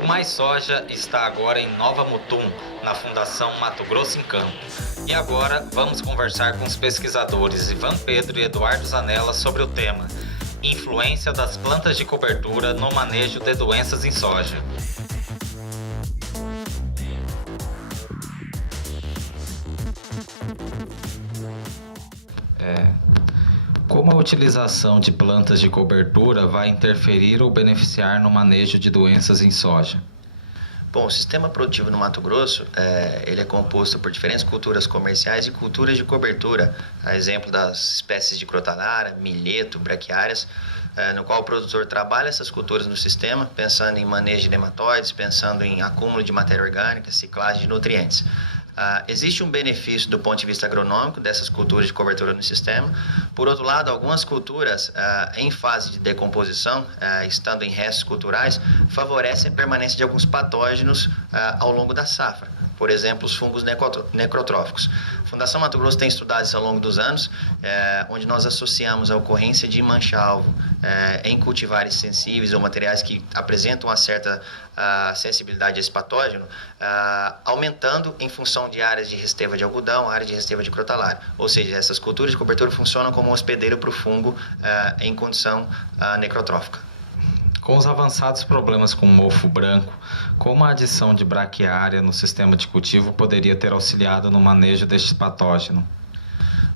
O Mais Soja está agora em Nova Mutum, na Fundação Mato Grosso em Campo. E agora vamos conversar com os pesquisadores Ivan Pedro e Eduardo Zanella sobre o tema Influência das plantas de cobertura no manejo de doenças em soja. Como a utilização de plantas de cobertura vai interferir ou beneficiar no manejo de doenças em soja? Bom, o sistema produtivo no Mato Grosso, ele é composto por diferentes culturas comerciais e culturas de cobertura, a exemplo das espécies de crotalária, milheto, braquiárias, no qual o produtor trabalha essas culturas no sistema, pensando em manejo de nematóides, pensando em acúmulo de matéria orgânica, ciclagem de nutrientes. Existe um benefício do ponto de vista agronômico dessas culturas de cobertura no sistema. Por outro lado, algumas culturas em fase de decomposição, estando em restos culturais, favorecem a permanência de alguns patógenos ao longo da safra. Por exemplo, os fungos necrotróficos. A Fundação Mato Grosso tem estudado isso ao longo dos anos, onde nós associamos a ocorrência de mancha-alvo em cultivares sensíveis ou materiais que apresentam uma certa sensibilidade a esse patógeno, aumentando em função de áreas de resteva de algodão, áreas de resteva de crotalária. Ou seja, essas culturas de cobertura funcionam como um hospedeiro para o fungo em condição necrotrófica. Com os avançados problemas com mofo branco, como a adição de braquiária no sistema de cultivo poderia ter auxiliado no manejo deste patógeno?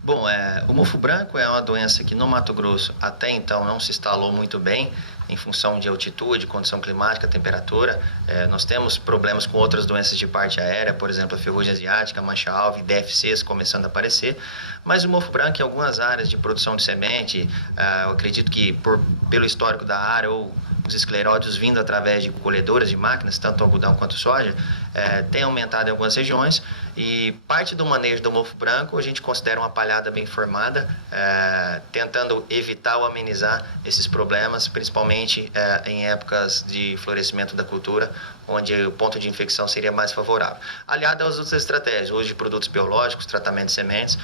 Bom, o mofo branco é uma doença que no Mato Grosso até então não se instalou muito bem, em função de altitude, condição climática, temperatura. Nós temos problemas com outras doenças de parte aérea, por exemplo, a ferrugem asiática, a mancha-alvo e DFCs começando a aparecer, mas o mofo branco em algumas áreas de produção de semente, eu acredito que pelo histórico da área ou os escleródios vindo através de colhedoras de máquinas, tanto algodão quanto soja, tem aumentado em algumas regiões e parte do manejo do mofo branco a gente considera uma palhada bem formada, tentando evitar ou amenizar esses problemas, principalmente em épocas de florescimento da cultura, onde o ponto de infecção seria mais favorável. Aliado às outras estratégias, hoje de produtos biológicos, tratamento de sementes,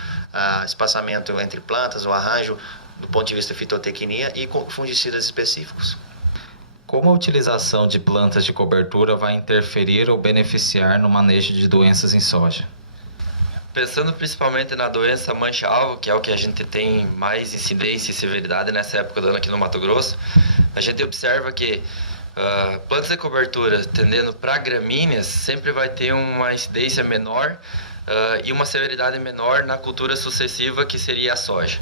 espaçamento entre plantas, o arranjo do ponto de vista fitotecnia e com fungicidas específicos. Como a utilização de plantas de cobertura vai interferir ou beneficiar no manejo de doenças em soja? Pensando principalmente na doença mancha-alvo, que é o que a gente tem mais incidência e severidade nessa época do ano aqui no Mato Grosso, a gente observa que plantas de cobertura tendendo para gramíneas sempre vai ter uma incidência menor e uma severidade menor na cultura sucessiva, que seria a soja.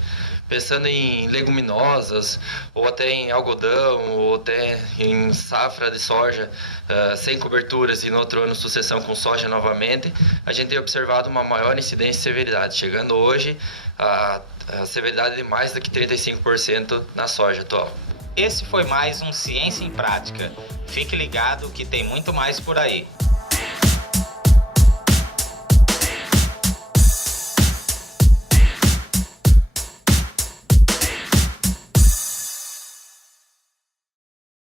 Pensando em leguminosas, ou até em algodão, ou até em safra de soja sem coberturas e no outro ano sucessão com soja novamente, a gente tem observado uma maior incidência e severidade, chegando hoje a severidade de mais do que 35% na soja atual. Esse foi mais um Ciência em Prática. Fique ligado que tem muito mais por aí.